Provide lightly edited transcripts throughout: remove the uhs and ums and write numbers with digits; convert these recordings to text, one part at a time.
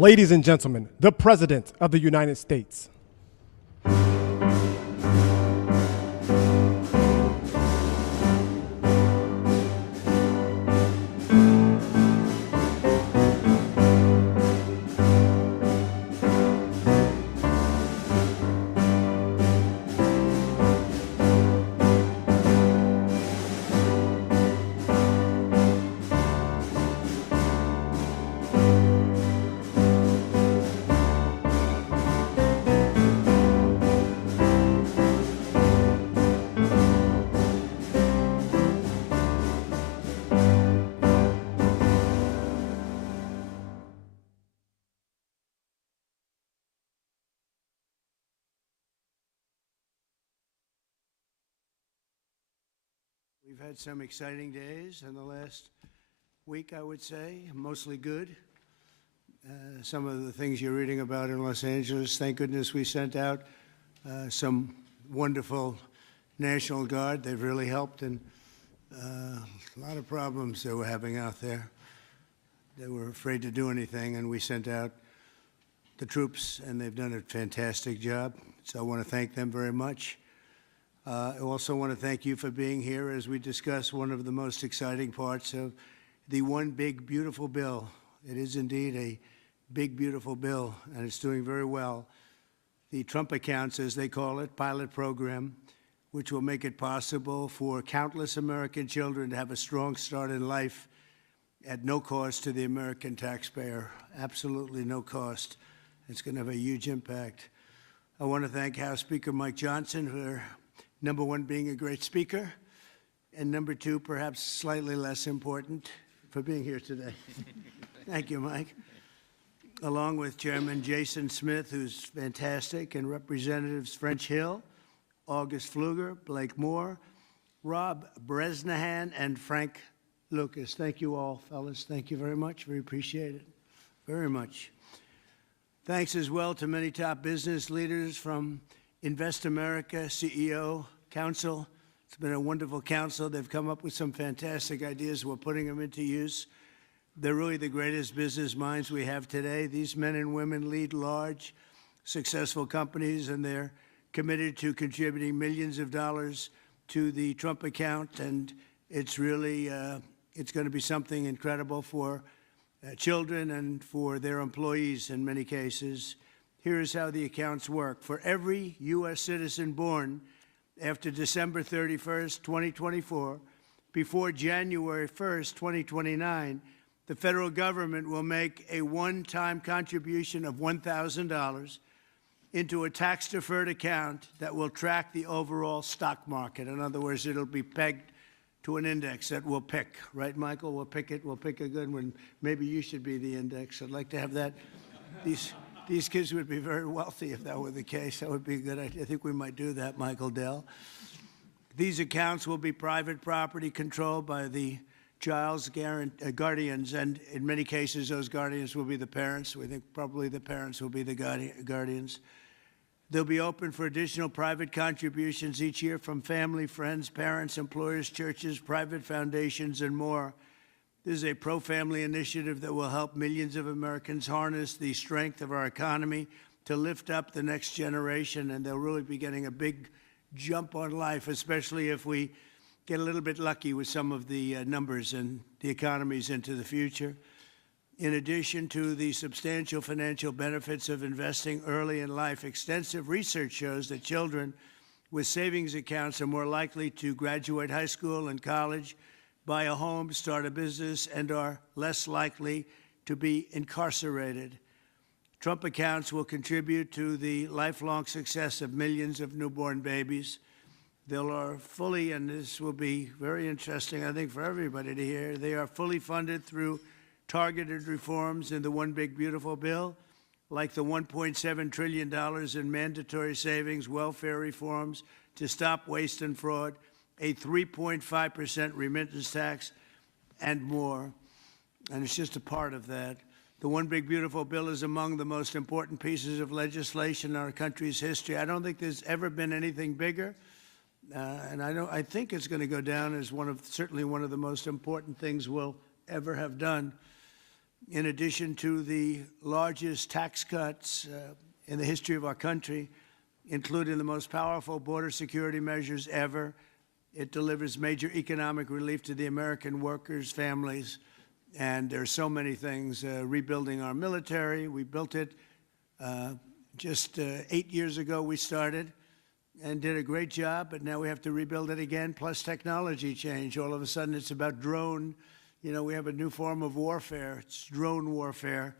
ladies and gentlemen, the President of the United States. We've had some exciting days in the last week, I would say, mostly good. Some of the things you're reading about in Los Angeles, thank goodness we sent out some wonderful National Guard. They've really helped, and a lot of problems they were having out there. They were afraid to do anything, and we sent out the troops, and they've done a fantastic job. So I want to thank them very much. I also want to thank you for being here as we discuss one of the most exciting parts of the One Big Beautiful Bill. It is indeed a big, beautiful bill, and it's doing very well. The Trump Accounts, as they call it, pilot program, which will make it possible for countless American children to have a strong start in life at no cost to the American taxpayer, absolutely no cost. It's going to have a huge impact. I want to thank House Speaker Mike Johnson for number one, being a great speaker, and number two, perhaps slightly less important, for being here today. Thank you, Mike. Along with Chairman Jason Smith, who's fantastic, and Representatives French Hill, August Pfluger, Blake Moore, Rob Bresnahan, and Frank Lucas. Thank you all, fellas. Thank you very much. We appreciate it very much. Thanks as well to many top business leaders from Invest America, CEO, Council. It's been a wonderful council. They've come up with some fantastic ideas. We're putting them into use. They're really the greatest business minds we have today. These men and women lead large, successful companies, and they're committed to contributing millions of dollars to the Trump account. And it's really, it's going to be something incredible for children and for their employees in many cases. Here's how the accounts work. For every U.S. citizen born after December 31st, 2024, before January 1st, 2029, the federal government will make a one-time contribution of $1,000 into a tax-deferred account that will track the overall stock market. In other words, it'll be pegged to an index that we'll pick. Right, Michael? We'll pick it. We'll pick a good one. Maybe you should be the index. I'd like to have that. These kids would be very wealthy if that were the case. That would be a good idea. I think we might do that, Michael Dell. These accounts will be private property controlled by the child's guardians, and in many cases, those guardians will be the parents. We think probably the parents will be the guardians. They'll be open for additional private contributions each year from family, friends, parents, employers, churches, private foundations, and more. This is a pro-family initiative that will help millions of Americans harness the strength of our economy to lift up the next generation, and they'll really be getting a big jump on life, especially if we get a little bit lucky with some of the numbers and the economies into the future. In addition to the substantial financial benefits of investing early in life, extensive research shows that children with savings accounts are more likely to graduate high school and college, buy a home, start a business, and are less likely to be incarcerated. Trump accounts will contribute to the lifelong success of millions of newborn babies. They are fully, and this will be very interesting, I think, for everybody to hear, they are fully funded through targeted reforms in the One Big Beautiful Bill, like the $1.7 trillion in mandatory savings, welfare reforms to stop waste and fraud, a 3.5% remittance tax, and more. And it's just a part of that. The One Big Beautiful Bill is among the most important pieces of legislation in our country's history. I don't think there's ever been anything bigger. And I think it's going to go down as certainly one of the most important things we'll ever have done. in addition to the largest tax cuts in the history of our country, including the most powerful border security measures ever. It delivers major economic relief to the American workers' families. And there are so many things. Rebuilding our military, we built it just 8 years ago. We started and did a great job, but now we have to rebuild it again, plus technology change. All of a sudden, it's about drone. You know, we have a new form of warfare. It's drone warfare.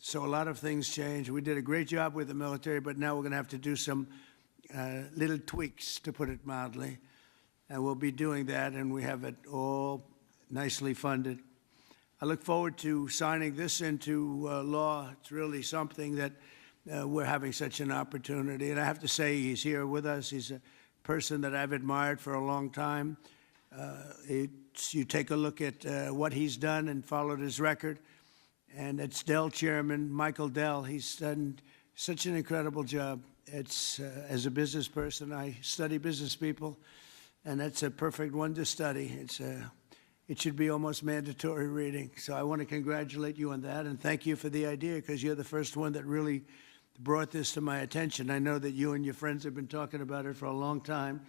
So a lot of things change. We did a great job with the military, but now we're going to have to do some little tweaks, to put it mildly. And we'll be doing that, and we have it all nicely funded. I look forward to signing this into law. It's really something that we're having such an opportunity. And I have to say, he's here with us. He's a person that I've admired for a long time. You take a look at what he's done and followed his record. And it's Dell chairman, Michael Dell. He's done such an incredible job. It's, as a business person, I study business people, and that's a perfect one to study. It should be almost mandatory reading. So I want to congratulate you on that, and thank you for the idea, because you're the first one that really brought this to my attention. I know that you and your friends have been talking about it for a long time,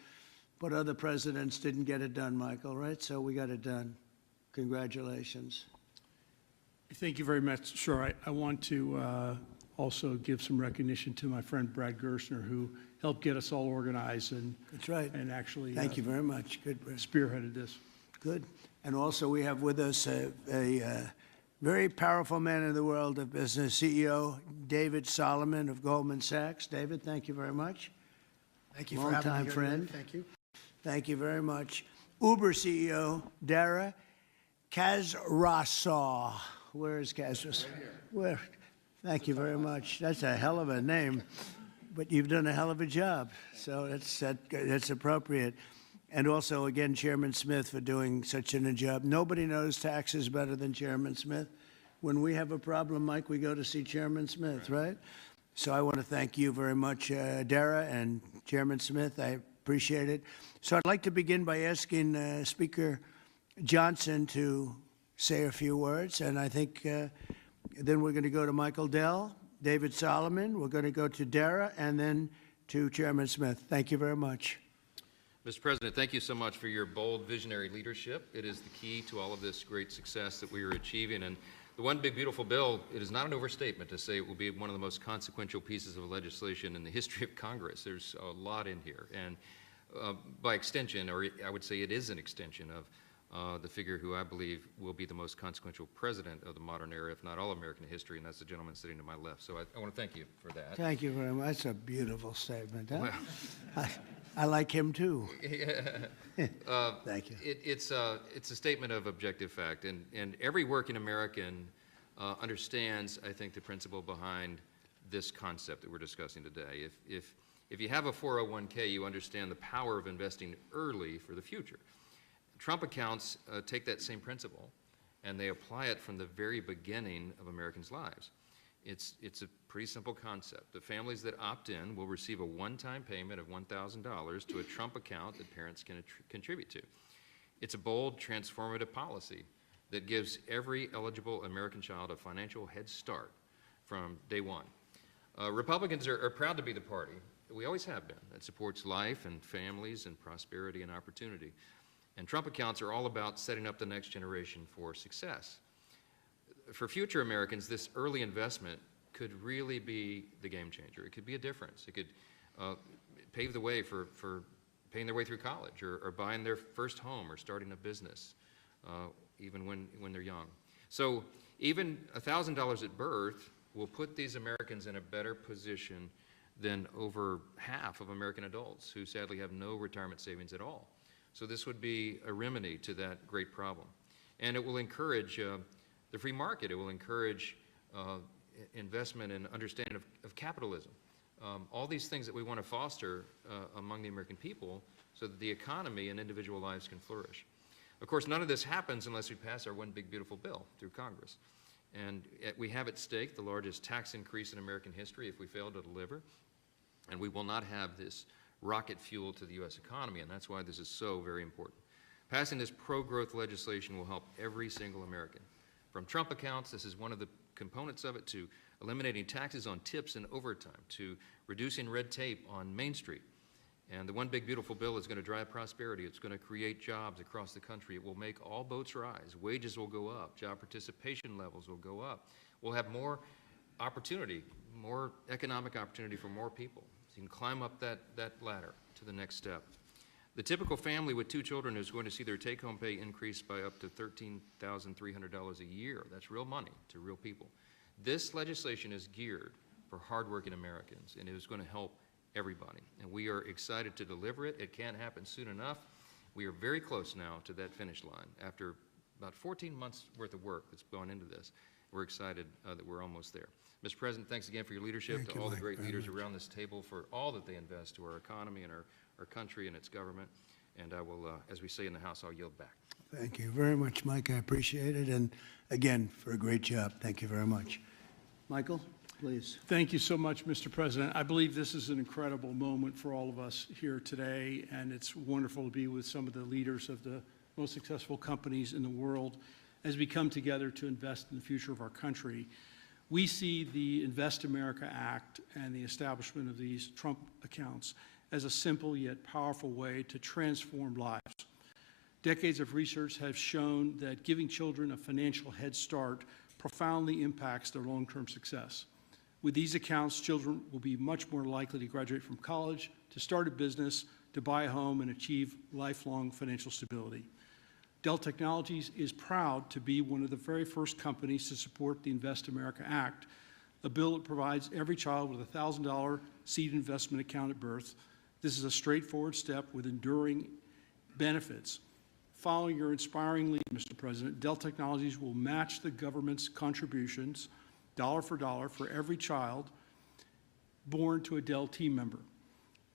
but other presidents didn't get it done, Michael, right? So we got it done. Congratulations. Thank you very much. Sure. I want to also give some recognition to my friend Brad Gerstner, who helped get us all organized and That's right. And actually thank you very much. Good, Brad. Spearheaded this. Good. And also we have with us a very powerful man in the world of business, CEO David Solomon of Goldman Sachs. David, thank you very much. Thank you for having me Long-time here friend. today. Thank you. Thank you very much. Uber CEO Dara Khosrowshahi. Where is Khosrowshahi? Right here. Where? Thank you very much. That's a hell of a name, but you've done a hell of a job, so that's appropriate. And also, again, Chairman Smith for doing such a job. Nobody knows taxes better than Chairman Smith. When we have a problem, Mike, we go to see Chairman Smith, right? So I want to thank you very much, Dara and Chairman Smith. I appreciate it. So I'd like to begin by asking Speaker Johnson to say a few words, and I think then we're going to go to Michael Dell, David Solomon, we're going to go to Dara, and then to Chairman Smith. Thank you very much. Mr. President, thank you so much for your bold, visionary leadership. It is the key to all of this great success that we are achieving. And the One Big Beautiful Bill, it is not an overstatement to say it will be one of the most consequential pieces of legislation in the history of Congress. There's a lot in here. And by extension, or I would say it is an extension of the figure who I believe will be the most consequential president of the modern era, if not all American history, and that's the gentleman sitting to my left. So I want to thank you for that. Thank you very much. That's a beautiful statement. Huh? Well, I like him too. Thank you. It's a statement of objective fact, and every working American understands, I think, the principle behind this concept that we're discussing today. If you have a 401k, you understand the power of investing early for the future. Trump accounts take that same principle, and they apply it from the very beginning of Americans' lives. It's a pretty simple concept. The families that opt in will receive a one-time payment of $1,000 to a Trump account that parents can contribute to. It's a bold, transformative policy that gives every eligible American child a financial head start from day one. Republicans are proud to be the party, we always have been, that supports life and families and prosperity and opportunity. And Trump accounts are all about setting up the next generation for success. For future Americans, this early investment could really be the game changer. It could be a difference. It could pave the way for paying their way through college or buying their first home or starting a business, even when they're young. So even $1,000 at birth will put these Americans in a better position than over half of American adults who sadly have no retirement savings at all. So this would be a remedy to that great problem. And it will encourage the free market. It will encourage investment and understanding of capitalism. All these things that we want to foster among the American people so that the economy and individual lives can flourish. Of course, none of this happens unless we pass our One Big Beautiful Bill through Congress. And we have at stake the largest tax increase in American history if we fail to deliver. And we will not have this rocket fuel to the U.S. economy, and that's why this is so very important. Passing this pro-growth legislation will help every single American From Trump accounts, this is one of the components of it, to eliminating taxes on tips and overtime, to reducing red tape on Main Street. And the one big beautiful bill is going to drive prosperity. It's going to create jobs across the country. It will make all boats rise. Wages will go up. Job participation levels will go up. We'll have more opportunity, more economic opportunity for more people. So you can climb up that ladder to the next step. The typical family with 2 children is going to see their take-home pay increase by up to $13,300 a year. That's real money to real people. This legislation is geared for hardworking Americans, and it is going to help everybody. And we are excited to deliver it. It can't happen soon enough. We are very close now to that finish line. After about 14 months worth of work that's gone into this, we're excited that we're almost there. Mr. President, thanks again for your leadership, to all the great leaders around this table for all that they invest to our economy and our country and its government. And I will, as we say in the House, I'll yield back. Thank you very much, Mike. I appreciate it. And again, for a great job. Thank you very much. Michael, please. Thank you so much, Mr. President. I believe this is an incredible moment for all of us here today, and it's wonderful to be with some of the leaders of the most successful companies in the world as we come together to invest in the future of our country. We see the Invest America Act and the establishment of these Trump accounts as a simple yet powerful way to transform lives. Decades of research have shown that giving children a financial head start profoundly impacts their long-term success. With these accounts, children will be much more likely to graduate from college, to start a business, to buy a home, and achieve lifelong financial stability. Dell Technologies is proud to be one of the very first companies to support the Invest America Act, a bill that provides every child with a $1,000 seed investment account at birth. This is a straightforward step with enduring benefits. Following your inspiring lead, Mr. President, Dell Technologies will match the government's contributions, dollar for every child born to a Dell team member.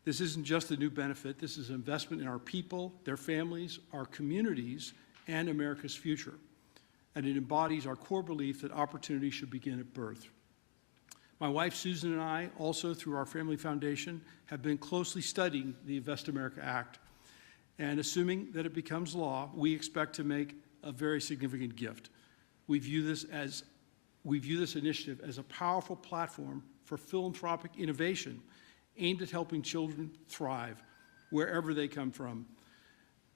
This isn't just a new benefit. This is an investment in our people, their families, our communities, and America's future. And it embodies our core belief that opportunity should begin at birth. My wife, Susan, and I, also through our family foundation, have been closely studying the Invest America Act. And assuming that it becomes law, we expect to make a very significant gift. We view this initiative as a powerful platform for philanthropic innovation aimed at helping children thrive wherever they come from,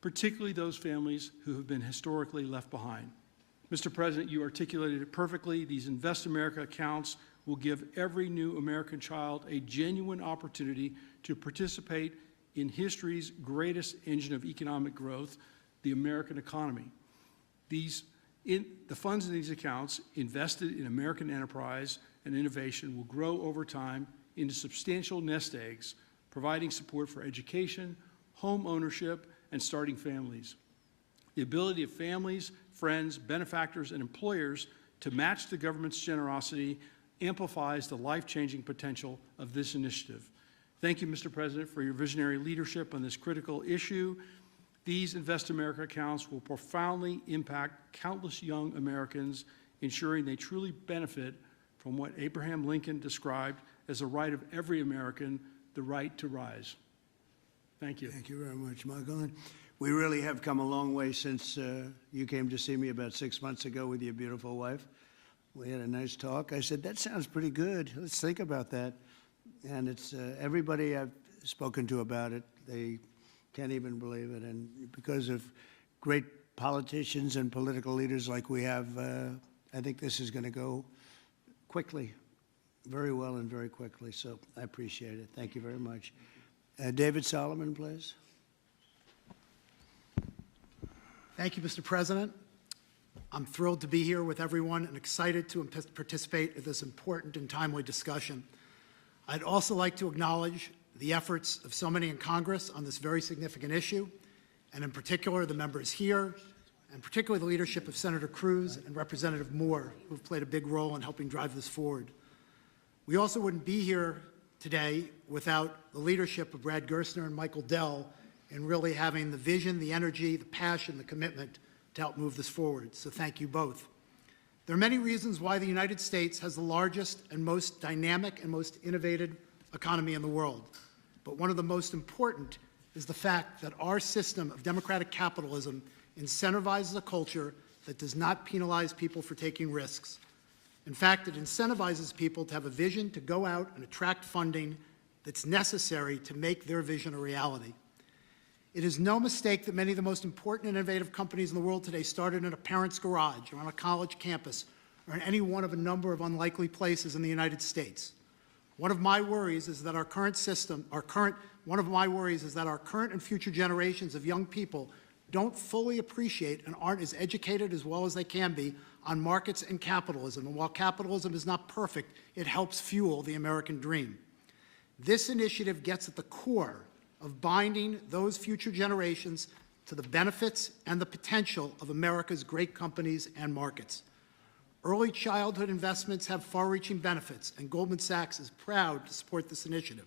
particularly those families who have been historically left behind. Mr. President, you articulated it perfectly. These Invest America accounts will give every new American child a genuine opportunity to participate in history's greatest engine of economic growth, the American economy. The funds in these accounts invested in American enterprise and innovation will grow over time into substantial nest eggs, providing support for education, home ownership, and starting families. The ability of families, friends, benefactors, and employers to match the government's generosity amplifies the life-changing potential of this initiative. Thank you, Mr. President, for your visionary leadership on this critical issue. These Invest America accounts will profoundly impact countless young Americans, ensuring they truly benefit from what Abraham Lincoln described as a right of every American, the right to rise. Thank you. Thank you very much, Michael. And we really have come a long way since you came to see me about 6 months ago with your beautiful wife. We had a nice talk. I said, that sounds pretty good. Let's think about that. And it's everybody I've spoken to about it, they can't even believe it. And because of great politicians and political leaders like we have, I think this is going to go quickly, very well and very quickly. So I appreciate it. Thank you very much. David Solomon, please. Thank you, Mr. President. I'm thrilled to be here with everyone and excited to participate in this important and timely discussion. I'd also like to acknowledge the efforts of so many in Congress on this very significant issue, and in particular the members here, and particularly the leadership of Senator Cruz and Representative Moore, who have played a big role in helping drive this forward. We also wouldn't be here today without the leadership of Brad Gerstner and Michael Dell in really having the vision, the energy, the passion, the commitment to help move this forward. So thank you both. There are many reasons why the United States has the largest and most dynamic and most innovative economy in the world. But one of the most important is the fact that our system of democratic capitalism incentivizes a culture that does not penalize people for taking risks. In fact, it incentivizes people to have a vision to go out and attract funding that's necessary to make their vision a reality. It is no mistake that many of the most important and innovative companies in the world today started in a parent's garage or on a college campus or in any one of a number of unlikely places in the United States. One of my worries is that our current and future generations of young people don't fully appreciate and aren't as educated as well as they can be on markets and capitalism. And while capitalism is not perfect, it helps fuel the American dream. This initiative gets at the core of binding those future generations to the benefits and the potential of America's great companies and markets. Early childhood investments have far-reaching benefits, and Goldman Sachs is proud to support this initiative.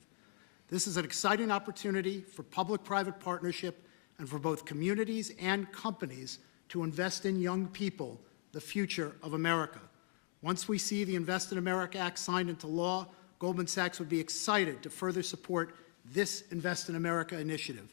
This is an exciting opportunity for public-private partnership and for both communities and companies to invest in young people, the future of America. Once we see the Invest in America Act signed into law, Goldman Sachs would be excited to further support this Invest in America initiative.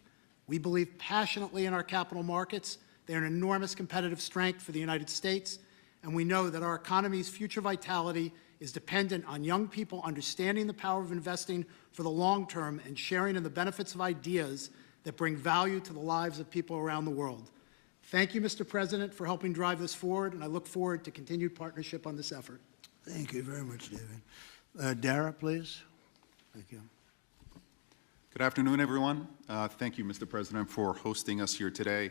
We believe passionately in our capital markets. They are an enormous competitive strength for the United States, and we know that our economy's future vitality is dependent on young people understanding the power of investing for the long term and sharing in the benefits of ideas that bring value to the lives of people around the world. Thank you, Mr. President, for helping drive this forward, and I look forward to continued partnership on this effort. Thank you very much, David. Dara, please. Thank you. Good afternoon, everyone. Thank you, Mr. President, for hosting us here today.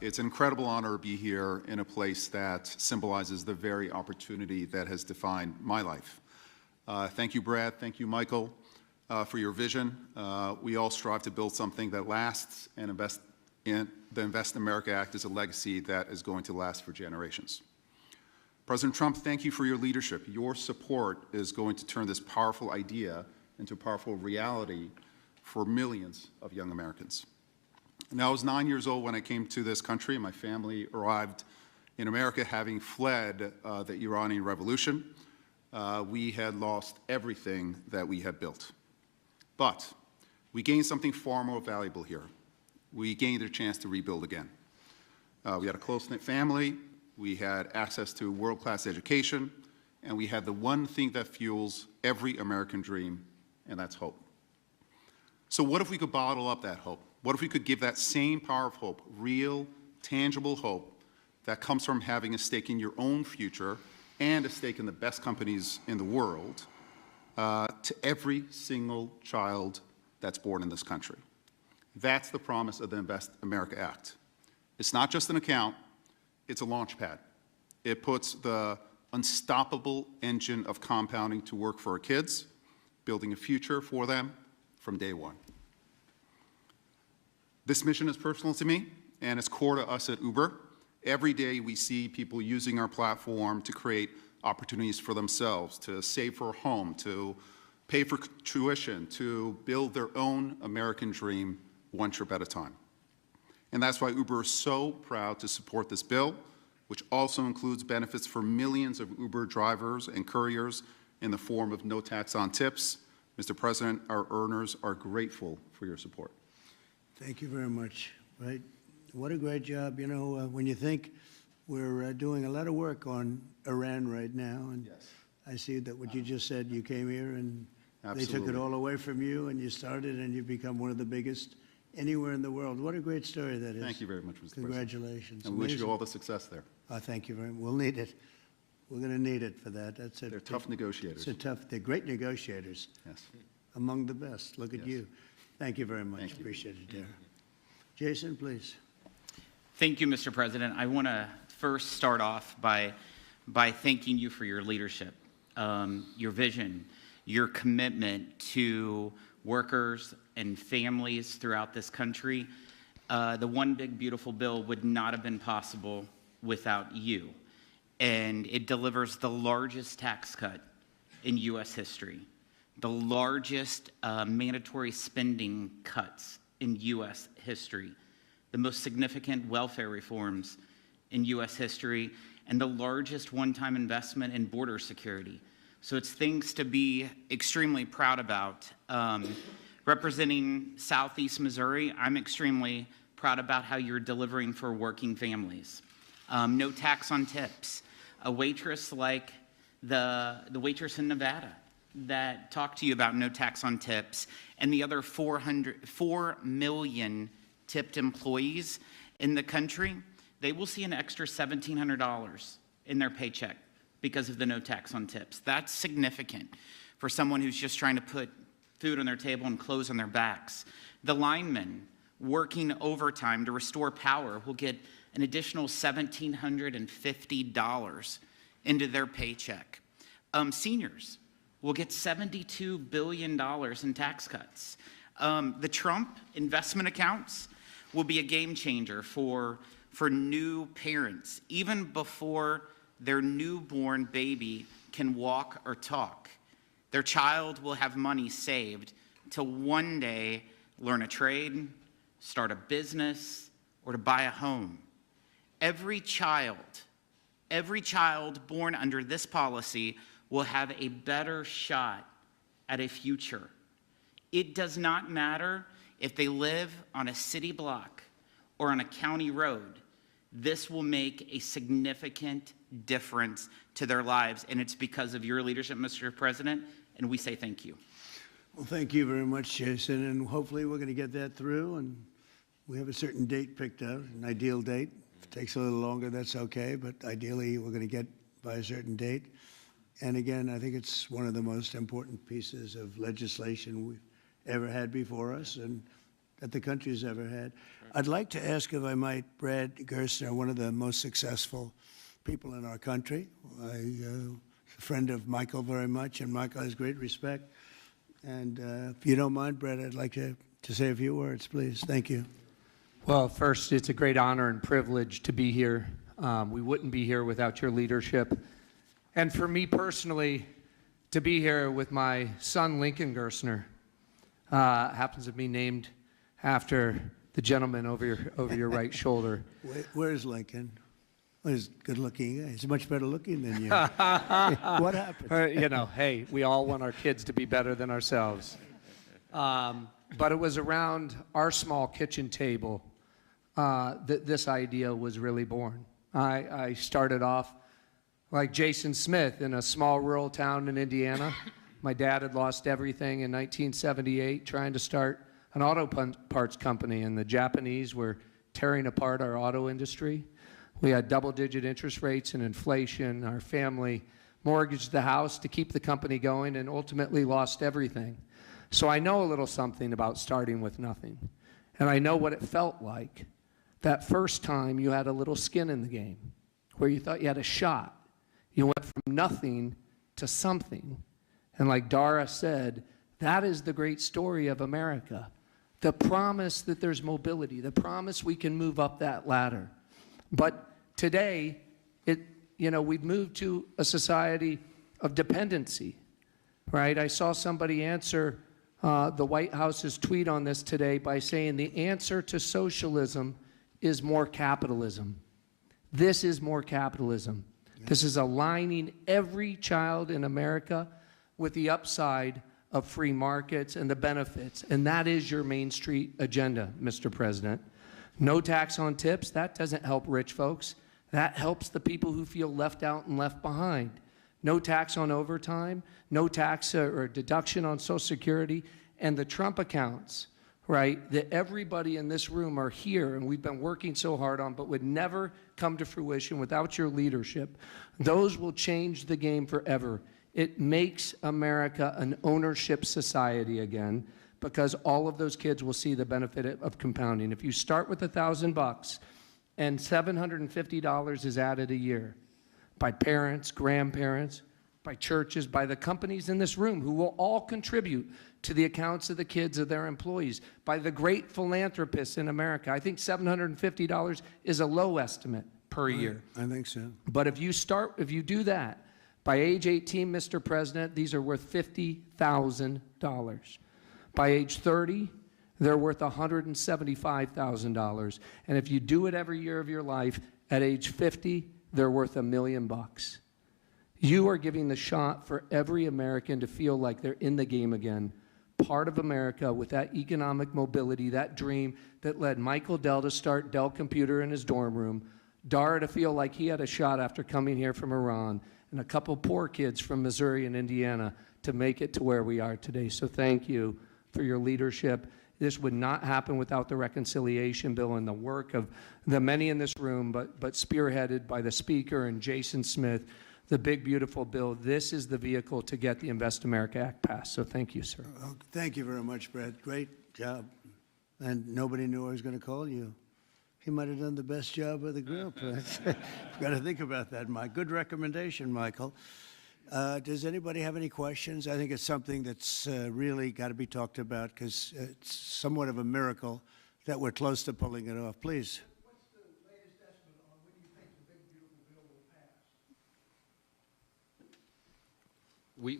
It's an incredible honor to be here in a place that symbolizes the very opportunity that has defined my life. Thank you, Brad. Thank you, Michael, for your vision. We all strive to build something that lasts, and the Invest in America Act is a legacy that is going to last for generations. President Trump, thank you for your leadership. Your support is going to turn this powerful idea into a powerful reality for millions of young Americans. Now, I was 9 years old when I came to this country. My family arrived in America having fled the Iranian Revolution. We had lost everything that we had built. But we gained something far more valuable here. We gained a chance to rebuild again. We had a close-knit family, we had access to world-class education, and we had the one thing that fuels every American dream, and that's hope. So what if we could bottle up that hope? What if we could give that same power of hope, real, tangible hope, that comes from having a stake in your own future and a stake in the best companies in the world, to every single child that's born in this country? That's the promise of the Invest America Act. It's not just an account, it's a launch pad. It puts the unstoppable engine of compounding to work for our kids, building a future for them from day one. This mission is personal to me, and it's core to us at Uber. Every day we see people using our platform to create opportunities for themselves, to save for a home, to pay for tuition, to build their own American dream one trip at a time. And that's why Uber is so proud to support this bill, which also includes benefits for millions of Uber drivers and couriers in the form of no tax on tips. Mr. President, our earners are grateful for your support. Thank you very much. Right? What a great job. You know, when you think we're doing a lot of work on Iran right now, and yes. I see that what you just said, you came here and Absolutely. They took it all away from you, and you started, and you've become one of the biggest anywhere in the world. What a great story that is. Thank you very much, Mr. Congratulations. President. And we wish you all the success there. Thank you very much. We'll need it. We're going to need it for that. That's it. They're tough negotiators. They're great negotiators. Yes. Among the best. Look at you. Thank you very much. Thank you. Appreciate it, Dara. Jason, please. Thank you, Mr. President. I want to first start off by thanking you for your leadership, your vision, your commitment to workers and families throughout this country. The One Big Beautiful Bill would not have been possible without you. And it delivers the largest tax cut in U.S. history, the largest mandatory spending cuts in U.S. history, the most significant welfare reforms in U.S. history, and the largest one-time investment in border security. So it's things to be extremely proud about. Representing Southeast Missouri, I'm extremely proud about how you're delivering for working families. No tax on tips. A waitress like the waitress in Nevada that talked to you about no tax on tips, and the other 4 million tipped employees in the country, they will see an extra $1,700 in their paycheck because of the no tax on tips. That's significant for someone who's just trying to put food on their table and clothes on their backs. The linemen working overtime to restore power will get an additional $1,750 into their paycheck. Seniors will get $72 billion in tax cuts. The Trump investment accounts will be a game changer for new parents, even before their newborn baby can walk or talk. Their child will have money saved to one day learn a trade, start a business, or to buy a home. Every child born under this policy will have a better shot at a future. It does not matter if they live on a city block or on a county road. This will make a significant difference to their lives, and it's because of your leadership, Mr. President, and we say thank you. Well, thank you very much, Jason, and hopefully we're going to get that through, and we have a certain date picked out, an ideal date. If it takes a little longer, that's okay, but ideally we're going to get by a certain date. And again, I think it's one of the most important pieces of legislation we've ever had before us and that the country's ever had. I'd like to ask, if I might, Brad Gerstner, one of the most successful people in our country. I'm a friend of Michael very much, and Michael has great respect. And if you don't mind, Brad, I'd like to say a few words, please. Thank you. Well, first, it's a great honor and privilege to be here. We wouldn't be here without your leadership. And for me personally, to be here with my son, Lincoln Gerstner, happens to be named after the gentleman over your right shoulder. Where's Lincoln? Well, he's good looking. He's much better looking than you. What happened? You know, hey, we all want our kids to be better than ourselves. But it was around our small kitchen table that this idea was really born. I started off like Jason Smith in a small rural town in Indiana. My dad had lost everything in 1978 trying to start an auto parts company, and the Japanese were tearing apart our auto industry. We had double-digit interest rates and inflation. Our family mortgaged the house to keep the company going and ultimately lost everything. So I know a little something about starting with nothing. And I know what it felt like that first time you had a little skin in the game, where you thought you had a shot. You went from nothing to something. And like Dara said, that is the great story of America. The promise that there's mobility, the promise we can move up that ladder. But today, we've moved to a society of dependency, right? I saw somebody answer the White House's tweet on this today by saying the answer to socialism is more capitalism. This is more capitalism. Yeah. This is aligning every child in America with the upside of free markets and the benefits. And that is your Main Street agenda, Mr. President. No tax on tips, that doesn't help rich folks. That helps the people who feel left out and left behind. No tax on overtime, no tax or deduction on Social Security, and the Trump accounts, right, that everybody in this room are here and we've been working so hard on, but would never come to fruition without your leadership. Those will change the game forever. It makes America an ownership society again, because all of those kids will see the benefit of compounding. If you start with $1,000 and $750 is added a year by parents, grandparents, by churches, by the companies in this room who will all contribute to the accounts of the kids of their employees, by the great philanthropists in America. I think $750 is a low estimate per year. I think so. But if you do that, by age 18, Mr. President, these are worth $50,000. By age 30, they're worth $175,000. And if you do it every year of your life, at age 50, they're worth $1 million. You are giving the shot for every American to feel like they're in the game again, part of America with that economic mobility, that dream that led Michael Dell to start Dell Computer in his dorm room, Dara to feel like he had a shot after coming here from Iran, and a couple poor kids from Missouri and Indiana to make it to where we are today. So thank you for your leadership. This would not happen without the reconciliation bill and the work of the many in this room, but spearheaded by the Speaker and Jason Smith, the big, beautiful bill. This is the vehicle to get the Invest America Act passed. So thank you, sir. Well, thank you very much, Brad. Great job. And nobody knew I was going to call you. He might have done the best job of the group. You've got to think about that, Mike. Good recommendation, Michael. Does anybody have any questions? I think it's something that's really got to be talked about because it's somewhat of a miracle that we're close to pulling it off. Please. What's the latest estimate on when you think the big, beautiful bill will pass?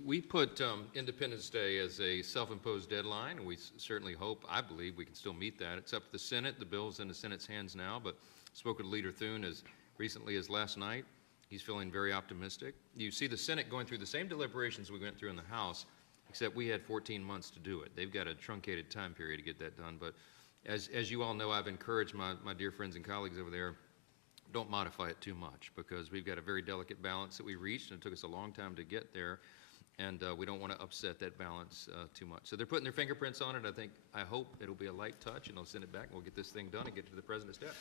We put Independence Day as a self-imposed deadline, and we certainly hope, I believe, we can still meet that. It's up to the Senate. The bill's in the Senate's hands now, but I spoke with Leader Thune as recently as last night. He's feeling very optimistic. You see the Senate going through the same deliberations we went through in the House, except we had 14 months to do it. They've got a truncated time period to get that done, but as you all know, I've encouraged my dear friends and colleagues over there, don't modify it too much, because we've got a very delicate balance that we reached, and it took us a long time to get there. And we don't want to upset that balance too much. So they're putting their fingerprints on it. I hope it'll be a light touch, and they'll send it back, and we'll get this thing done and get to the president's desk.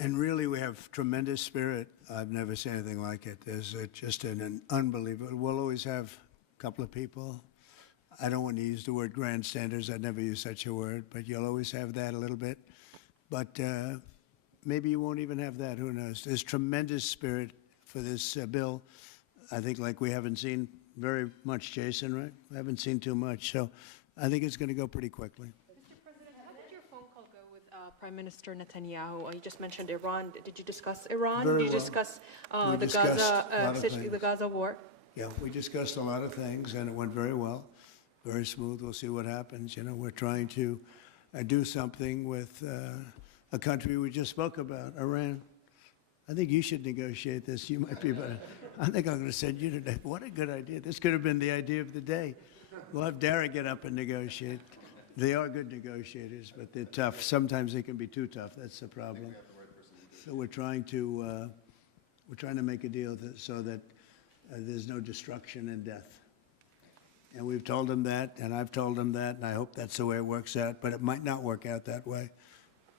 And really, we have tremendous spirit. I've never seen anything like it. There's just an unbelievable. We'll always have a couple of people. I don't want to use the word grandstanders. I'd never use such a word, but you'll always have that a little bit. But maybe you won't even have that. Who knows? There's tremendous spirit for this bill. I think like we haven't seen very much, Jason, right? We haven't seen too much. So I think it's going to go pretty quickly. Mr. President, how did your phone call go with Prime Minister Netanyahu? You just mentioned Iran. Did you discuss Iran? Very Did you well. discuss We discussed a lot of the things. Gaza war? Yeah, we discussed a lot of things, and it went very well, very smooth. We'll see what happens. You know, we're trying to do something with a country we just spoke about, Iran. I think you should negotiate this. You might be better. I think I'm going to send you today. What a good idea. This could have been the idea of the day. We'll have Dara get up and negotiate. They are good negotiators, but they're tough. Sometimes they can be too tough. That's the problem. So we're trying to make a deal so that there's no destruction and death. And we've told them that, and I've told them that, and I hope that's the way it works out. But it might not work out that way.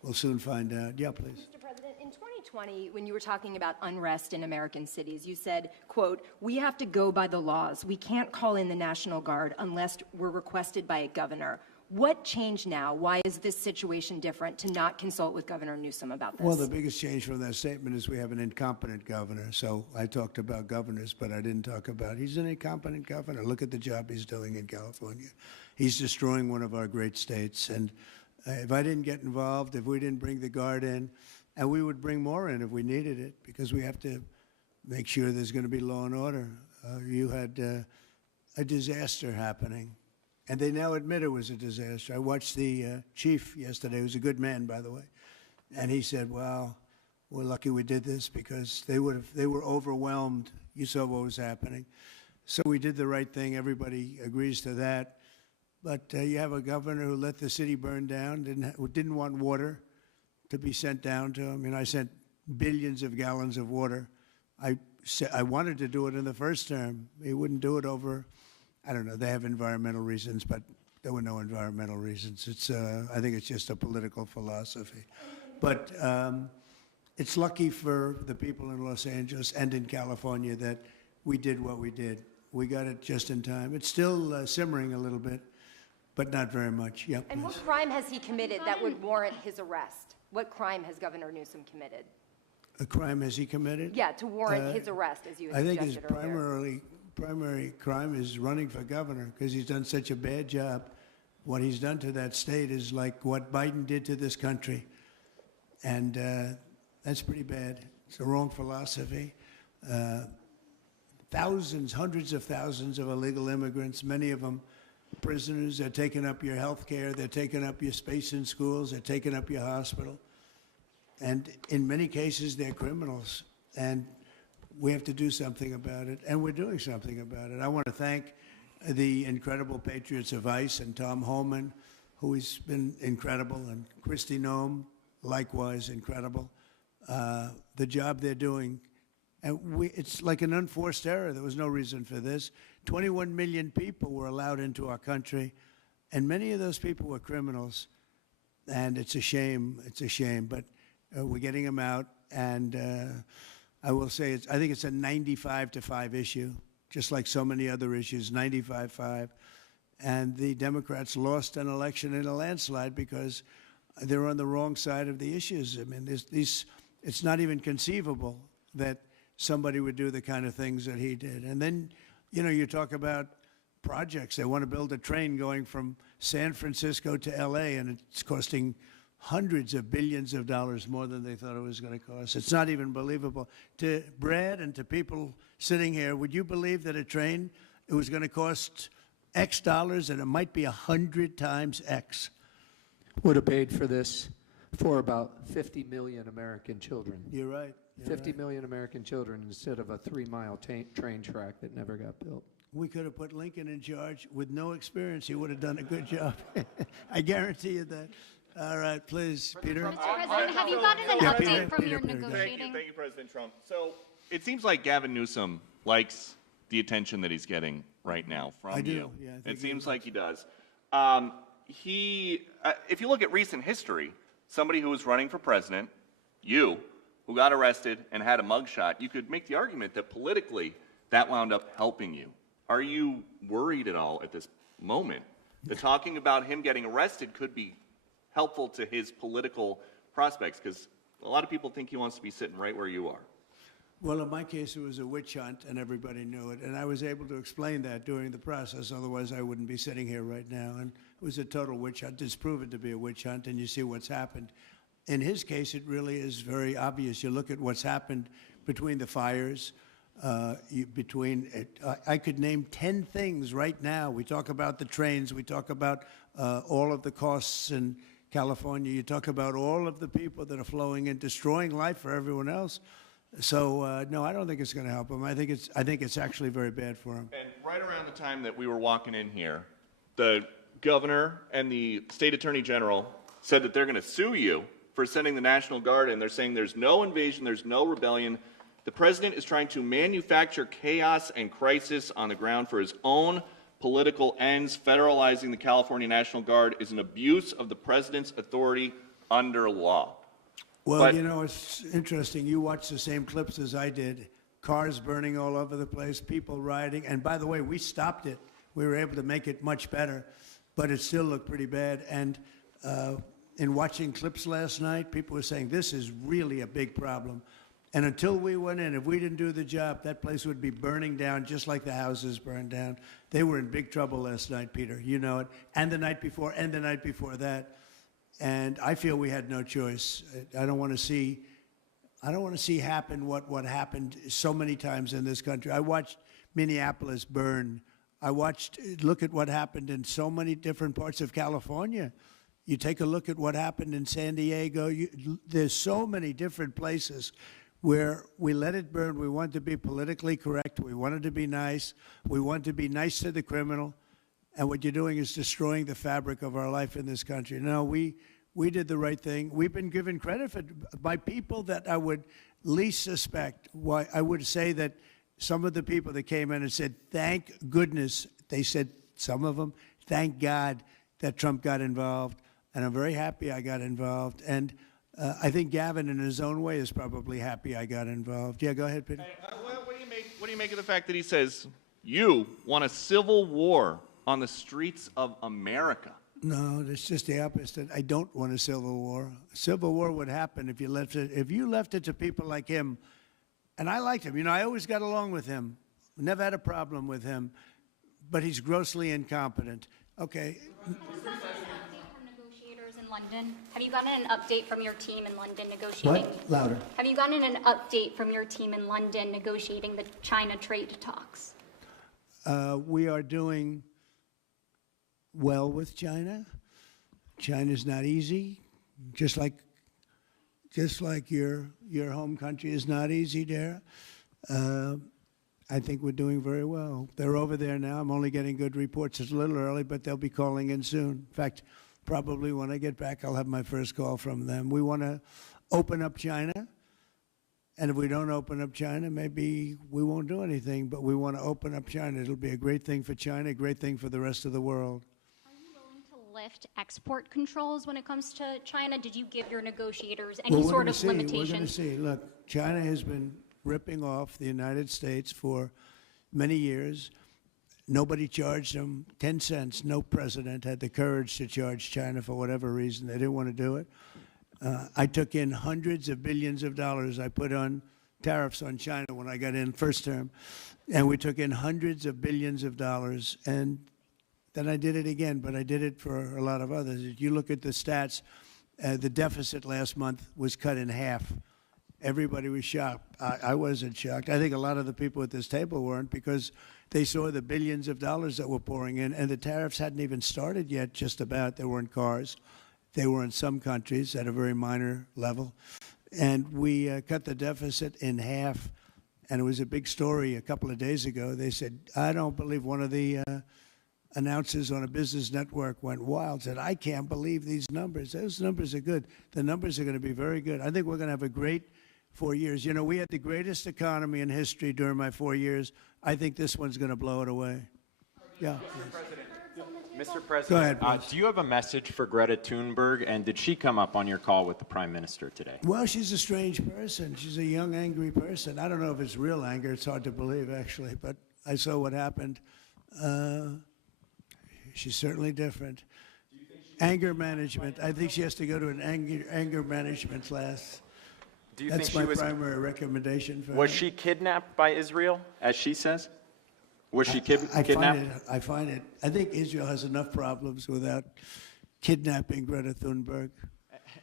We'll soon find out. Yeah, please. Mr. President, in 2020, when you were talking about unrest in American cities, you said, quote, "We have to go by the laws. We can't call in the National Guard unless we're requested by a governor." What changed now? Why is this situation different to not consult with Governor Newsom about this? Well, the biggest change from that statement is we have an incompetent governor. So I talked about governors, but I didn't talk about he's an incompetent governor. Look at the job he's doing in California. He's destroying one of our great states. And if I didn't get involved, if we didn't bring the Guard in, and we would bring more in if we needed it, because we have to make sure there's going to be law and order. You had a disaster happening, and they now admit it was a disaster. I watched the chief yesterday, who's a good man, by the way, and he said, "Well, we're lucky we did this because they were overwhelmed. You saw what was happening." So we did the right thing. Everybody agrees to that. But you have a governor who let the city burn down, didn't want water to be sent down to him. And I sent billions of gallons of water. I wanted to do it in the first term. He wouldn't do it over, I don't know, they have environmental reasons, but there were no environmental reasons. I think it's just a political philosophy. But it's lucky for the people in Los Angeles and in California that we did what we did. We got it just in time. It's still simmering a little bit, but not very much. Yep. And what crime has he committed that would warrant his arrest? What crime has Governor Newsom committed? A crime has he committed? Yeah, to warrant his arrest, as you had I think his suggested earlier. primary crime is running for governor because he's done such a bad job. What he's done to that state is like what Biden did to this country. And that's pretty bad. It's the wrong philosophy. Thousands, hundreds of thousands of illegal immigrants, many of them prisoners. They're taking up your health care. They're taking up your space in schools. They're taking up your hospital. And in many cases, they're criminals. And we have to do something about it. And we're doing something about it. I want to thank the incredible patriots of ICE and Tom Homan, who has been incredible, and Kristi Noem, likewise incredible. the job they're doing. And it's like an unforced error. There was no reason for this. 21 million people were allowed into our country, and many of those people were criminals. And it's a shame. It's a shame. But we're getting them out. And I will say, I think it's a 95-5 issue, just like so many other issues, 95-5. And the Democrats lost an election in a landslide because they're on the wrong side of the issues. I mean, it's not even conceivable that somebody would do the kind of things that he did. And then, you talk about projects. They want to build a train going from San Francisco to L.A., and it's costing hundreds of billions of dollars more than they thought it was going to cost. It's not even believable. To Brad and to people sitting here, would you believe that a train, it was going to cost X dollars and it might be 100 times X? Would have paid for this for about 50 million American children. You're right. 50 million American children instead of a 3-mile train track that never got built. We could have put Lincoln in charge with no experience. He would have done a good job. I guarantee you that. All right, please, Peter. Mr. President, have you gotten an update from your negotiating? Thank you, President Trump. So it seems like Gavin Newsom likes the attention that he's getting right now from you. I do. Yeah, I think it seems like he does. If you look at recent history, somebody who was running for president, you, who got arrested and had a mugshot, you could make the argument that politically that wound up helping you. Are you worried at all at this moment that talking about him getting arrested could be helpful to his political prospects? Because a lot of people think he wants to be sitting right where you are. Well, in my case, it was a witch hunt, and everybody knew it. And I was able to explain that during the process. Otherwise, I wouldn't be sitting here right now. And it was a total witch hunt. It's proven to be a witch hunt, and you see what's happened. In his case, it really is very obvious. You look at what's happened between the fires, I could name 10 things right now. We talk about the trains. We talk about all of the costs in California. You talk about all of the people that are flowing in, destroying life for everyone else. So no, I don't think it's going to help him. I think it's actually very bad for him. And right around the time that we were walking in here, the governor and the state attorney general said that they're going to sue you for sending the National Guard in. They're saying there's no invasion, there's no rebellion. The president is trying to manufacture chaos and crisis on the ground for his own political ends. Federalizing the California National Guard is an abuse of the president's authority under law. Well, it's interesting. You watched the same clips as I did. Cars burning all over the place, people rioting. And by the way, we stopped it. We were able to make it much better, but it still looked pretty bad. And in watching clips last night, people were saying, this is really a big problem. And until we went in, if we didn't do the job, that place would be burning down just like the houses burned down. They were in big trouble last night, Peter. You know it. And the night before, and the night before that. And I feel we had no choice. I don't want to see happen what happened so many times in this country. I watched Minneapolis burn. Look at what happened in so many different parts of California. You take a look at what happened in San Diego. There's so many different places where we let it burn. We want to be politically correct. We wanted to be nice. We want to be nice to the criminal. And what you're doing is destroying the fabric of our life in this country. No, we did the right thing. We've been given credit by people that I would least suspect. Why I would say that some of the people that came in and said, thank goodness, they said, some of them, thank God that Trump got involved. And I'm very happy I got involved. And I think Gavin, in his own way, is probably happy I got involved. Yeah, go ahead, Peter. What do you make of the fact that he says, you want a civil war on the streets of America? No, it's just the opposite. I don't want a civil war. A civil war would happen if you left it to people like him. And I liked him. I always got along with him. Never had a problem with him. But he's grossly incompetent. Okay. London. Have you gotten an update from your team in London negotiating? What? Louder. Have you gotten an update from your team in London negotiating the China trade talks? We are doing well with China. China's not easy, just like your home country is not easy there. I think we're doing very well. They're over there now. I'm only getting good reports. It's a little early, but they'll be calling in soon. In fact, probably when I get back, I'll have my first call from them. We want to open up China. And if we don't open up China, maybe we won't do anything, but we want to open up China. It'll be a great thing for China, a great thing for the rest of the world. Are you willing to lift export controls when it comes to China? Did you give your negotiators any sort of limitations? We're going to see. Look, China has been ripping off the United States for many years. Nobody charged them 10 cents. No president had the courage to charge China for whatever reason. They didn't want to do it. I took in hundreds of billions of dollars. I put on tariffs on China when I got in first term, and we took in hundreds of billions of dollars. And then I did it again, but I did it for a lot of others. If you look at the stats, the deficit last month was cut in half. Everybody was shocked. I wasn't shocked. I think a lot of the people at this table weren't, because they saw the billions of dollars that were pouring in, and the tariffs hadn't even started yet, just about. They were in cars. They were in some countries at a very minor level. And we cut the deficit in half, and it was a big story a couple of days ago. They said, I don't believe, one of the announcers on a business network went wild, said, I can't believe these numbers. Those numbers are good. The numbers are going to be very good. I think we're going to have a great 4 years. You know, we had the greatest economy in history during my 4 years. I think this one's going to blow it away. Yeah. Mr. President, Go ahead, do you have a message for Greta Thunberg, and did she come up on your call with the Prime Minister today? Well, she's a strange person. She's a young, angry person. I don't know if it's real anger. It's hard to believe, actually, but I saw what happened. She's certainly different. Anger management. I think she has to go to an anger management class. Do you That's think she was primary recommendation for Was her. she kidnapped by Israel, as she says? Was she kidnapped? I find it. I think Israel has enough problems without kidnapping Greta Thunberg.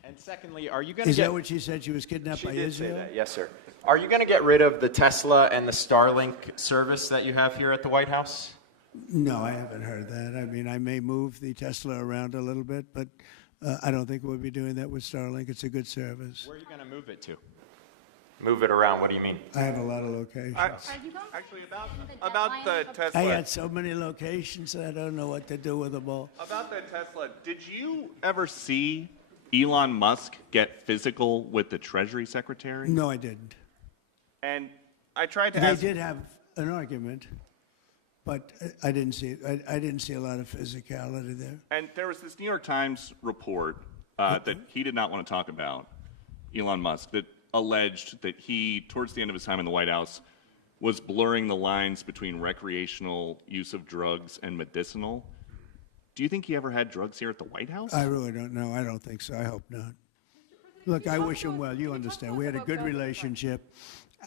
And secondly, are you going to Is that what she said? She was kidnapped by She did Israel? say that, yes, sir. Are you going to get rid of the Tesla and the Starlink service that you have here at the White House? No, I haven't heard that. I mean, I may move the Tesla around a little bit, but I don't think we'll be doing that with Starlink. It's a good service. Where are you going to move it to? Move it around, what do you mean? I have a lot of locations. Actually, about the Tesla. I had so many locations that I don't know what to do with them all. About the Tesla, did you ever see Elon Musk get physical with the Treasury Secretary? No, I didn't. And I tried to They ask. did have an argument, but I didn't see it. I didn't see a lot of physicality there. And there was this New York Times report that he did not want to talk about, Elon Musk, that alleged that he, towards the end of his time in the White House, was blurring the lines between recreational use of drugs and medicinal. Do you think he ever had drugs here at the White House? I really don't know. I don't think so. I hope not. Look, I wish him well. You understand. We had a good relationship,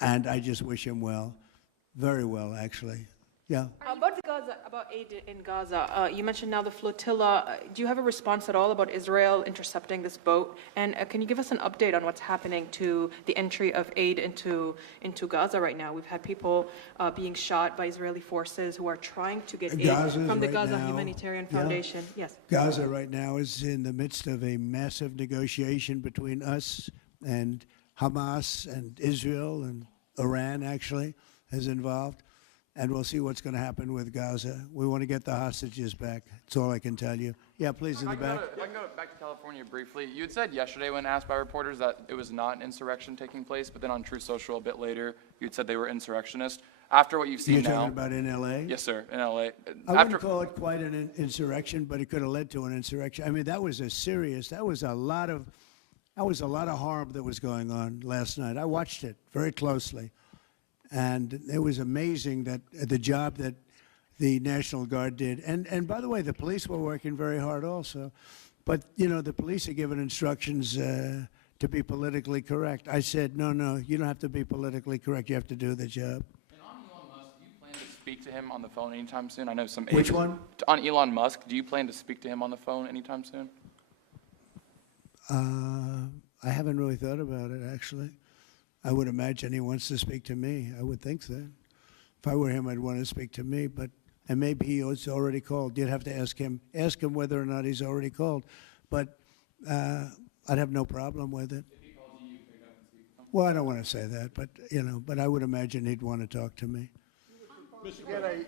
and I just wish him well. Very well, actually. Yeah. About aid in Gaza, you mentioned now the flotilla. Do you have a response at all about Israel intercepting this boat? And can you give us an update on what's happening to the entry of aid into Gaza right now? We've had people being shot by Israeli forces who are trying to get aid from the Gaza Humanitarian Foundation. Yes. Gaza right now is in the midst of a massive negotiation between us and Hamas and Israel, and Iran actually is involved. And we'll see what's going to happen with Gaza. We want to get the hostages back. That's all I can tell you. Yeah, please, in the back. I can go back to California briefly. You had said yesterday when asked by reporters that it was not an insurrection taking place, but then on Truth Social a bit later, you had said they were insurrectionists. After what you've seen now... You're talking about in L.A.? Yes, sir, in L.A. I wouldn't call it quite an insurrection, but it could have led to an insurrection. I mean, that was a lot of harm that was going on last night. I watched it very closely. And it was amazing that the job that the National Guard did. And by the way, the police were working very hard also. But, you know, the police are given instructions to be politically correct. I said, no, you don't have to be politically correct. You have to do the job. And on Elon Musk, do you plan to speak to him on the phone anytime soon? I know some... Which one? On Elon Musk, do you plan to speak to him on the phone anytime soon? I haven't really thought about it, actually. I would imagine he wants to speak to me. I would think that. If I were him, I'd want to speak to me. And maybe he was already called. You'd have to ask him whether or not he's already called. But I'd have no problem with it. If he calls you, you pick up and speak to him? Well, I don't want to say that, but I would imagine he'd want to talk to me.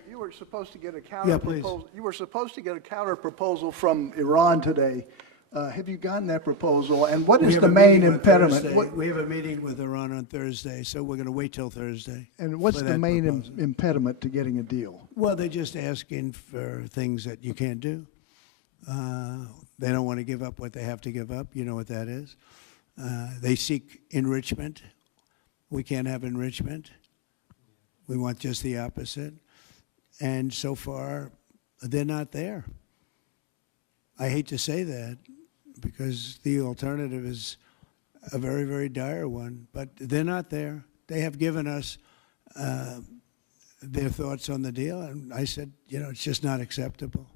You were supposed to get a Yeah, please. You were supposed to get a counter proposal from Iran today Have you gotten that proposal, and what We is have the a main meeting on impediment? Thursday. We have a meeting with Iran on Thursday, so we're going to wait till Thursday. And what's for the that main proposal. impediment to getting a deal? Well, they're just asking for things that you can't do. They don't want to give up what they have to give up. You know what that is. They seek enrichment. We can't have enrichment. We want just the opposite. And so far, they're not there. I hate to say that because the alternative is a very, very dire one, but they're not there. They have given us their thoughts on the deal, and I said, you know, it's just not acceptable.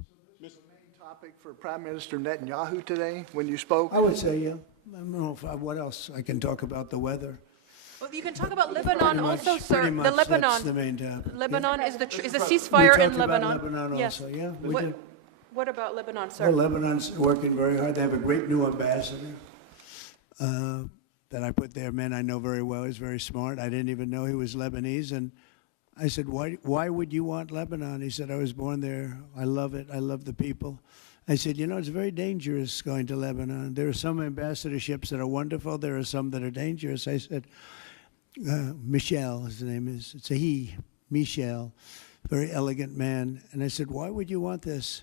This is the main topic for Prime Minister Netanyahu today when you spoke? I would say, yeah. I don't know what else. I can talk about the weather. Well, you can talk about Lebanon also, sir. Pretty much The Lebanon. that's the main topic. Lebanon is the We ceasefire talked in about Lebanon. Lebanon Yes. also, yeah, we What, did. what about Lebanon, sir? Well, Lebanon's working very hard. They have a great new ambassador that I put there. Man, I know very well. He's very smart. I didn't even know he was Lebanese. And I said, why would you want Lebanon? He said, I was born there. I love it. I love the people. I said, you know, it's very dangerous going to Lebanon. There are some ambassadorships that are wonderful. There are some that are dangerous. I said, Michel, his name is. It's a he, Michel, very elegant man. And I said, why would you want this?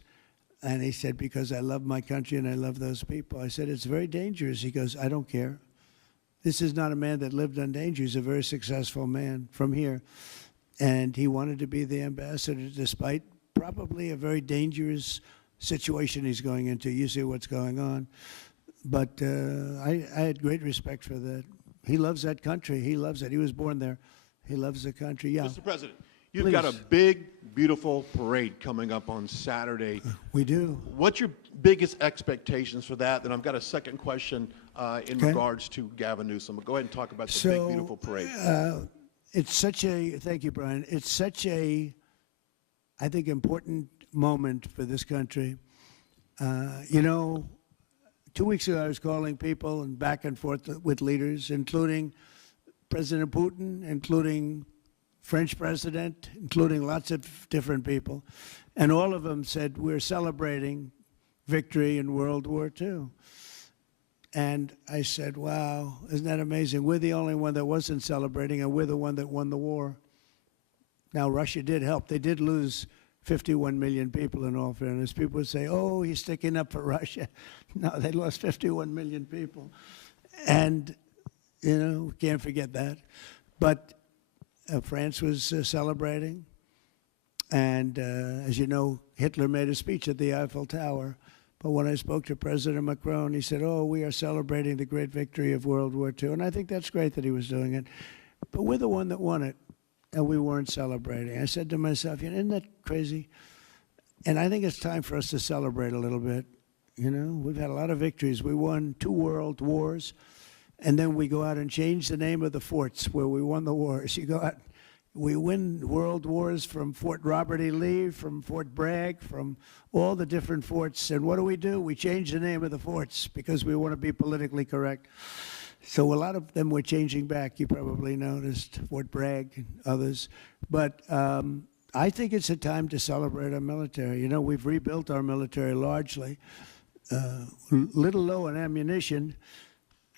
And he said, because I love my country and I love those people. I said, it's very dangerous. He goes, I don't care. This is not a man that lived on danger. He's a very successful man from here. And he wanted to be the ambassador despite probably a very dangerous situation he's going into. You see what's going on. But I had great respect for that. He loves that country. He loves it. He was born there. He loves the country. Yeah. Mr. President, you've Please. got a big, beautiful parade coming up on Saturday. We do. What's your biggest expectations for that? And I've got a second question in Okay. regards to Gavin Newsom. Go ahead and talk about the big, beautiful parade. It's such a, thank you, Brian. It's such a, I think, important moment for this country. You know, 2 weeks ago, I was calling people and back and forth with leaders, including President Putin, including French president, including lots of different people. And all of them said, we're celebrating victory in World War II. And I said, wow, isn't that amazing? We're the only one that wasn't celebrating, and we're the one that won the war. Now, Russia did help. They did lose 51 million people, in all fairness. People would say, oh, he's sticking up for Russia. No, they lost 51 million people. And, you know, can't forget that. But France was celebrating. And, as you know, Hitler made a speech at the Eiffel Tower. But when I spoke to President Macron, he said, oh, we are celebrating the great victory of World War II. And I think that's great that he was doing it. But we're the one that won it, and we weren't celebrating. I said to myself, you know, isn't that crazy? And I think it's time for us to celebrate a little bit. You know, we've had a lot of victories. We won 2 world wars, and then we go out and change the name of the forts where we won the wars. You go out, we win world wars from Fort Robert E. Lee, from Fort Bragg, from all the different forts. And what do? We change the name of the forts because we want to be politically correct. So a lot of them were changing back. You probably noticed Fort Bragg and others. But I think it's a time to celebrate our military. You know, we've rebuilt our military largely. Little low on ammunition.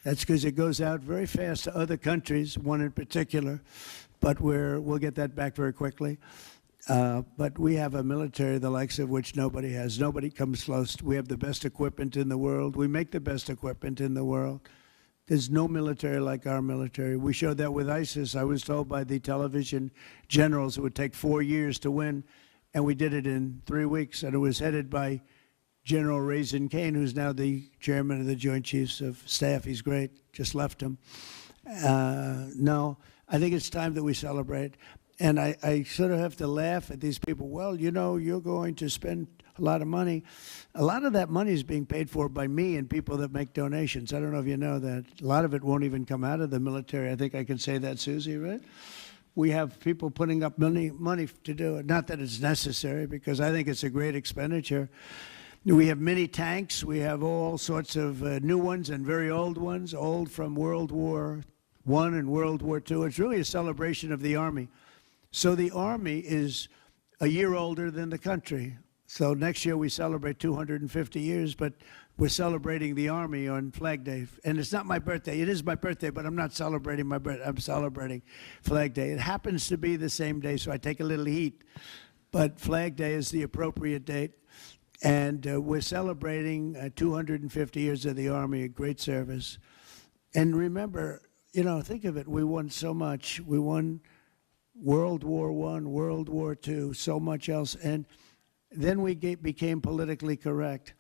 That's because it goes out very fast to other countries, one in particular. But we'll get that back very quickly. But we have a military the likes of which nobody has. Nobody comes close. We have the best equipment in the world. We make the best equipment in the world. There's no military like our military. We showed that with ISIS. I was told by the television generals it would take 4 years to win, and we did it in 3 weeks. And it was headed by General Raisin Kane, who's now the chairman of the Joint Chiefs of Staff. He's great. Just left him. No, I think it's time that we celebrate. And I sort of have to laugh at these people. Well, you know, you're going to spend a lot of money. A lot of that money is being paid for by me and people that make donations. I don't know if you know that. A lot of it won't even come out of the military. I think I can say that, Susie, right? We have people putting up money to do it. Not that it's necessary, because I think it's a great expenditure. We have mini tanks. We have all sorts of new ones and very old ones, old from World War I and World War II. It's really a celebration of the Army. So the Army is a year older than the country. So next year we celebrate 250 years, but we're celebrating the Army on Flag Day. And it's not my birthday. It is my birthday, but I'm not celebrating my birthday. I'm celebrating Flag Day. It happens to be the same day, so I take a little heat. But Flag Day is the appropriate date. And we're celebrating 250 years of the Army, a great service. And remember, you know, think of it. We won so much. We won World War I, World War II, so much else. And then we became politically correct.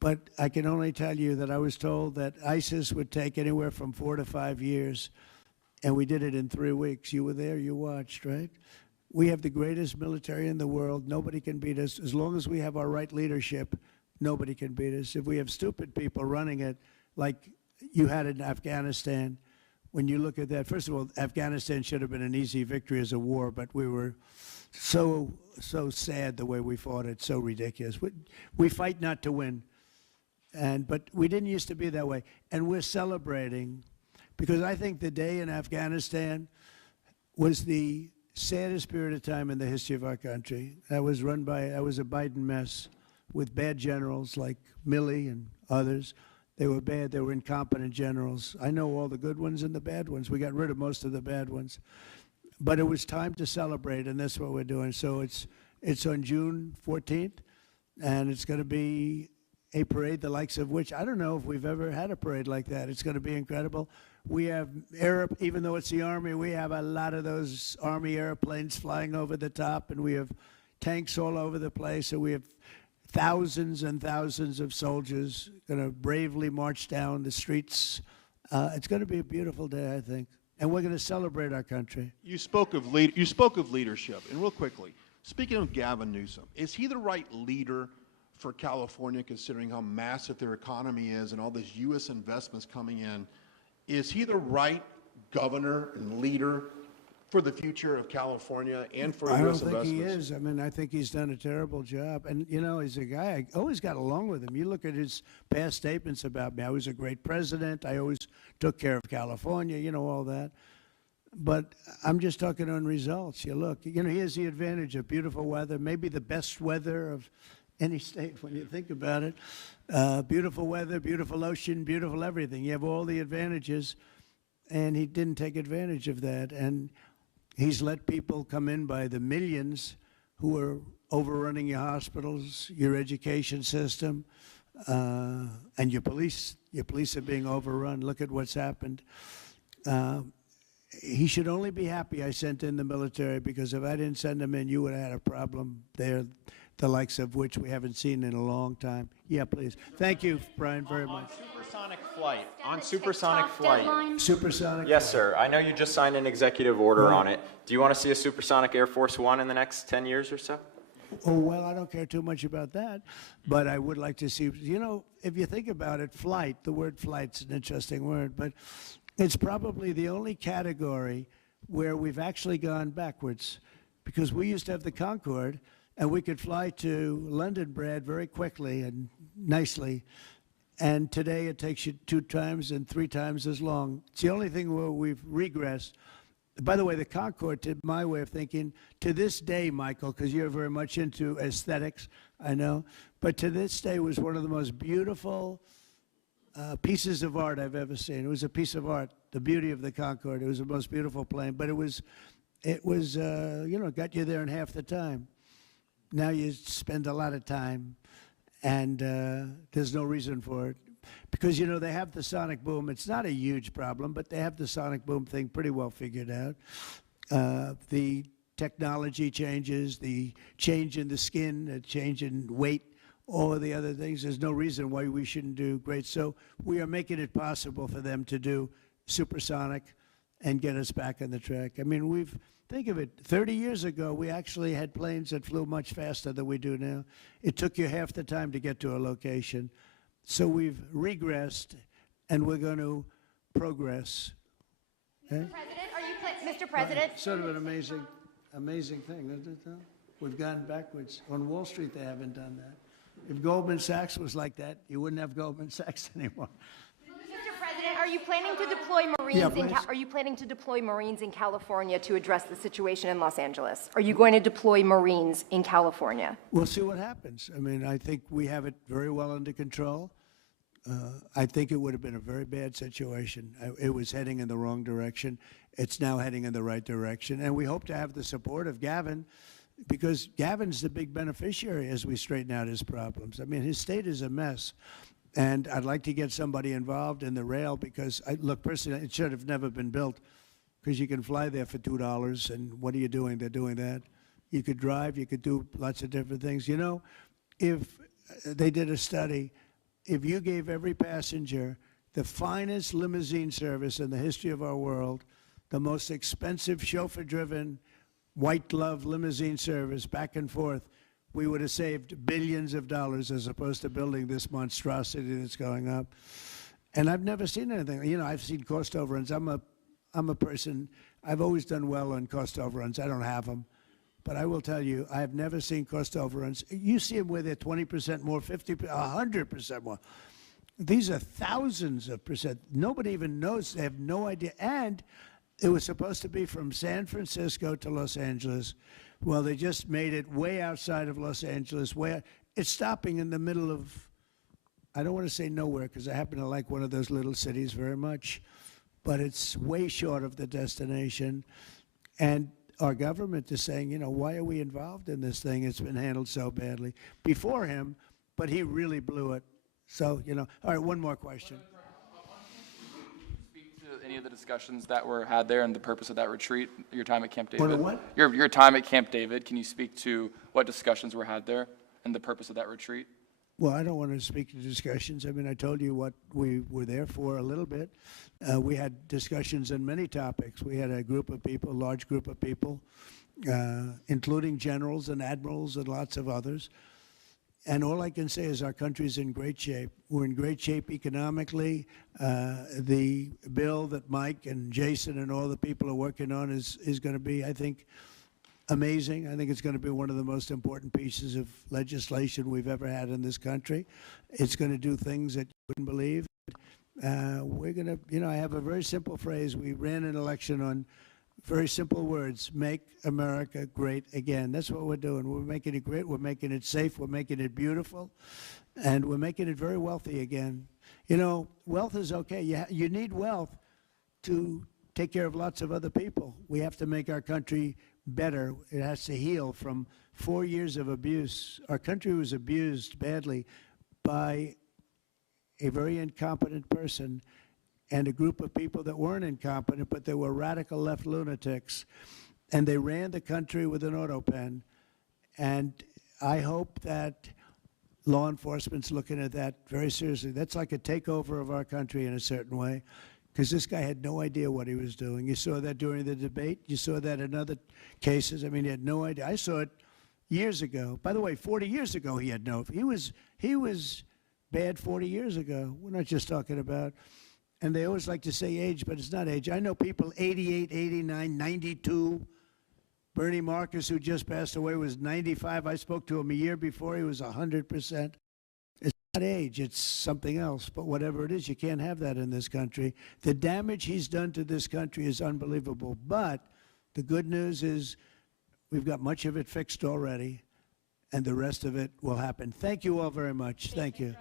But I can only tell you that I was told that ISIS would take anywhere from 4 to 5 years, and we did it in 3 weeks. You were there, you watched, right? We have the greatest military in the world. Nobody can beat us. As long as we have our right leadership, nobody can beat us. If we have stupid people running it, like you had in Afghanistan, when you look at that, first of all, Afghanistan should have been an easy victory as a war, but we were so sad the way we fought it, so ridiculous. We fight not to win. But we didn't used to be that way. And we're celebrating, because I think the day in Afghanistan was the saddest period of time in the history of our country. That was a Biden mess with bad generals like Milley and others. They were bad. They were incompetent generals. I know all the good ones and the bad ones. We got rid of most of the bad ones. But it was time to celebrate, and that's what we're doing. So it's on June 14th, and it's going to be a parade the likes of which I don't know if we've ever had a parade like that. It's going to be incredible. We have even though it's the Army, we have a lot of those Army airplanes flying over the top, and we have tanks all over the place, and we have thousands and thousands of soldiers going to bravely march down the streets. It's going to be a beautiful day, I think, and we're going to celebrate our country. You spoke of leadership, and real quickly, speaking of Gavin Newsom, is he the right leader for California, considering how massive their economy is and all these U.S. investments coming in? Is he the right governor and leader for the future of California and for U.S. investments? I don't think he is. I mean, I think he's done a terrible job. And, you know, he's a guy, I always got along with him. You look at his past statements about me. I was a great president. I always took care of California, you know, all that. But I'm just talking on results. You look, you know, he has the advantage of beautiful weather, maybe the best weather of any state when you think about it. Beautiful weather, beautiful ocean, beautiful everything. You have all the advantages, and he didn't take advantage of that. And he's let people come in by the millions who are overrunning your hospitals, your education system, and your police. Your police are being overrun. Look at what's happened. He should only be happy I sent in the military, because if I didn't send them in, you would have had a problem there, the likes of which we haven't seen in a long time. Yeah, please. Thank you, Brian, very much. On supersonic flight. Supersonic? Yes, sir. I know you just signed an executive order on it. Do you want to see a supersonic Air Force One in the next 10 years or so? Oh, well, I don't care too much about that, but I would like to see, you know, if you think about it, flight, the word flight's an interesting word, but it's probably the only category where we've actually gone backwards, because we used to have the Concorde, and we could fly to London, Brad, very quickly and nicely. And today it takes you 2 times and 3 times as long. It's the only thing where we've regressed. By the way, the Concorde, to my way of thinking, to this day, Michael, because you're very much into aesthetics, I know, but to this day was one of the most beautiful pieces of art I've ever seen. It was a piece of art, the beauty of the Concorde. It was the most beautiful plane, but it was you know, got you there in half the time. Now you spend a lot of time, and there's no reason for it. Because, you know, they have the sonic boom. It's not a huge problem, but they have the sonic boom thing pretty well figured out. The technology changes, the change in the skin, the change in weight, all of the other things. There's no reason why we shouldn't do great. So we are making it possible for them to do supersonic and get us back on the track. I mean, think of it, 30 years ago, we actually had planes that flew much faster than we do now. It took you half the time to get to a location. So we've regressed, and we're going to progress. Mr. President, Mr. President? Sort of an amazing thing, isn't it, though? We've gone backwards. On Wall Street, they haven't done that. If Goldman Sachs was like that, you wouldn't have Goldman Sachs anymore. Mr. President, are you planning to deploy Marines? Are you planning to deploy Marines in California to address the situation in Los Angeles? Are you going to deploy Marines in California? We'll see what happens. I mean, I think we have it very well under control. I think it would have been a very bad situation. It was heading in the wrong direction. It's now heading in the right direction. And we hope to have the support of Gavin, because Gavin's the big beneficiary as we straighten out his problems. I mean, his state is a mess. And I'd like to get somebody involved in the rail because, look, personally, it should have never been built because you can fly there for $2. And what are you doing? They're doing that. You could drive. You could do lots of different things. You know, if they did a study, if you gave every passenger the finest limousine service in the history of our world, the most expensive chauffeur-driven, white-glove limousine service back and forth, we would have saved billions of dollars as opposed to building this monstrosity that's going up. And I've never seen anything. You know, I've seen cost overruns. I'm a person, I've always done well on cost overruns. I don't have them. But I will tell you, I have never seen cost overruns. You see them where they're 20% more, 50%, 100% more. These are thousands of percent. Nobody even knows. They have no idea. And it was supposed to be from San Francisco to Los Angeles. Well, they just made it way outside of Los Angeles. It's stopping in the middle of, I don't want to say nowhere because I happen to like one of those little cities very much, but it's way short of the destination. And our government is saying, you know, why are we involved in this thing? It's been handled so badly before him, but he really blew it. So, you know, all right, one more question. Speak to any of the discussions that were had there and the purpose of that retreat, your time at Camp David. What? Your time at Camp David, can you speak to what discussions were had there and the purpose of that retreat? Well, I don't want to speak to discussions. I mean, I told you what we were there for a little bit. We had discussions on many topics. We had a group of people, a large group of people, including generals and admirals and lots of others. And all I can say is our country's in great shape. We're in great shape economically. The bill that Mike and Jason and all the people are working on is going to be, I think, amazing. I think it's going to be one of the most important pieces of legislation we've ever had in this country. It's going to do things that you wouldn't believe. We're going to, you know, I have a very simple phrase. We ran an election on very simple words: make America great again. That's what we're doing. We're making it great. We're making it safe. We're making it beautiful. And we're making it very wealthy again. You know, wealth is okay. You need wealth to take care of lots of other people. We have to make our country better. It has to heal from 4 years of abuse. Our country was abused badly by a very incompetent person and a group of people that weren't incompetent, but they were radical left lunatics. And they ran the country with an auto pen. And I hope that law enforcement's looking at that very seriously. That's like a takeover of our country in a certain way, because this guy had no idea what he was doing. You saw that during the debate. You saw that in other cases. I mean, he had no idea. I saw it years ago. By the way, 40 years ago, he had no. He was bad 40 years ago. We're not just talking about. And they always like to say age, but it's not age. I know people 88, 89, 92. Bernie Marcus, who just passed away, was 95. I spoke to him a year before. He was 100%. It's not age. It's something else. But whatever it is, you can't have that in this country. The damage he's done to this country is unbelievable. But the good news is we've got much of it fixed already, and the rest of it will happen. Thank you all very much. Thank you.